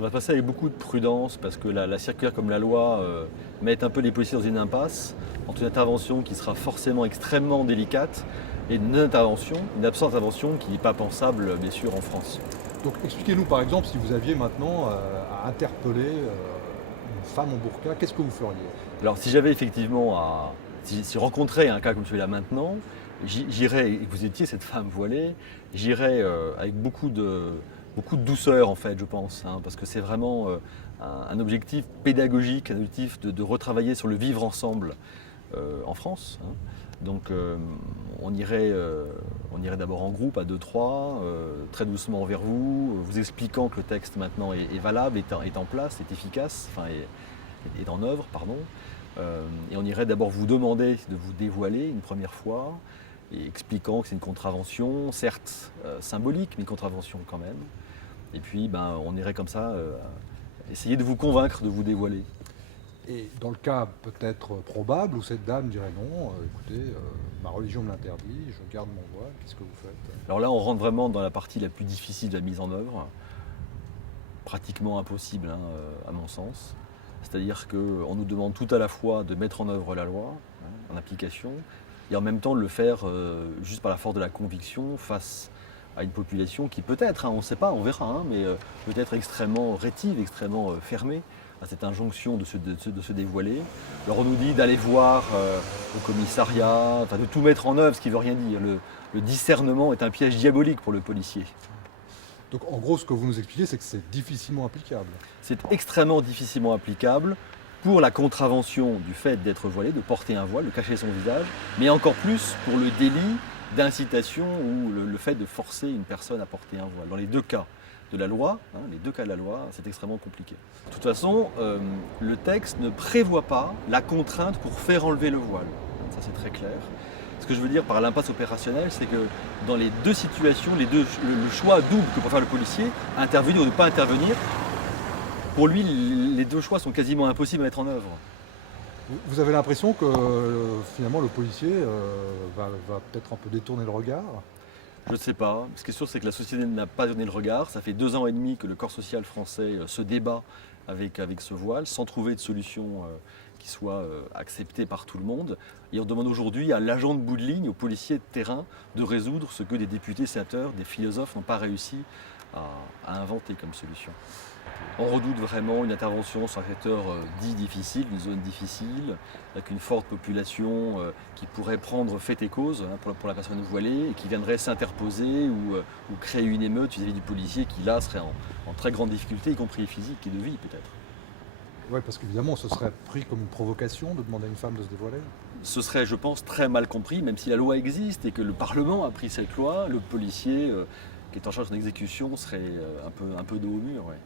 Ça va se passer avec beaucoup de prudence parce que la circulaire comme la loi met un peu les policiers dans une impasse entre une intervention qui sera forcément extrêmement délicate et une non-intervention, une absence d'intervention qui n'est pas pensable bien sûr en France. Donc expliquez-nous par exemple si vous aviez maintenant à interpeller une femme en burqa, qu'est-ce que vous feriez? Alors si j'avais effectivement si je rencontrais un cas comme celui-là maintenant, j'irais, et que vous étiez cette femme voilée, j'irais avec beaucoup de douceur en fait je pense, hein, parce que c'est vraiment un objectif pédagogique, un objectif de retravailler sur le vivre ensemble en France, hein. Donc on irait d'abord en groupe à deux, trois, très doucement vers vous, vous expliquant que le texte maintenant est valable, est en place, est efficace, enfin est en œuvre, pardon. Et on irait d'abord vous demander de vous dévoiler une première fois, et expliquant que c'est une contravention, certes symbolique, mais une contravention quand même. Et puis on irait comme ça essayer de vous convaincre de vous dévoiler. Et dans le cas peut-être probable où cette dame dirait non, écoutez, ma religion me l'interdit, je garde mon voile, qu'est-ce que vous faites? Alors là, on rentre vraiment dans la partie la plus difficile de la mise en œuvre, pratiquement impossible hein, à mon sens. C'est-à-dire qu'on nous demande tout à la fois de mettre en œuvre la loi, hein, en application, et en même temps de le faire juste par la force de la conviction face à une population qui peut-être, hein, on ne sait pas, on verra, hein, mais peut-être extrêmement rétive, extrêmement fermée à cette injonction de se dévoiler. Alors on nous dit d'aller voir au commissariat, enfin, de tout mettre en œuvre, ce qui ne veut rien dire. Le discernement est un piège diabolique pour le policier. Donc en gros ce que vous nous expliquez c'est que c'est difficilement applicable. C'est extrêmement difficilement applicable pour la contravention du fait d'être voilé, de porter un voile, de cacher son visage, mais encore plus pour le délit d'incitation ou le fait de forcer une personne à porter un voile. Dans les deux cas de la loi, hein, les deux cas de la loi, c'est extrêmement compliqué. De toute façon, le texte ne prévoit pas la contrainte pour faire enlever le voile. Ça c'est très clair. Ce que je veux dire par l'impasse opérationnelle, c'est que dans les deux situations, le choix double que peut faire le policier, intervenir ou ne pas intervenir, pour lui, les deux choix sont quasiment impossibles à mettre en œuvre. Vous avez l'impression que finalement le policier va peut-être un peu détourner le regard? Je ne sais pas. Ce qui est sûr, c'est que la société n'a pas donné le regard. Ça fait 2 ans et demi que le corps social français se débat avec ce voile, sans trouver de solution qui soit acceptée par tout le monde. Et on demande aujourd'hui à l'agent de bout de ligne, aux policiers de terrain, de résoudre ce que des députés, sénateurs, des philosophes n'ont pas réussi à inventer comme solution. On redoute vraiment une intervention sur un secteur dit difficile, une zone difficile, avec une forte population qui pourrait prendre fait et cause hein, pour la personne voilée et qui viendrait s'interposer ou créer une émeute vis-à-vis du policier qui là serait en très grande difficulté, y compris physique et de vie peut-être. Oui, parce qu'évidemment ce serait pris comme une provocation de demander à une femme de se dévoiler. Ce serait, je pense, très mal compris, même si la loi existe et que le Parlement a pris cette loi, le policier qui est en charge de son exécution serait un peu dos au mur. Ouais.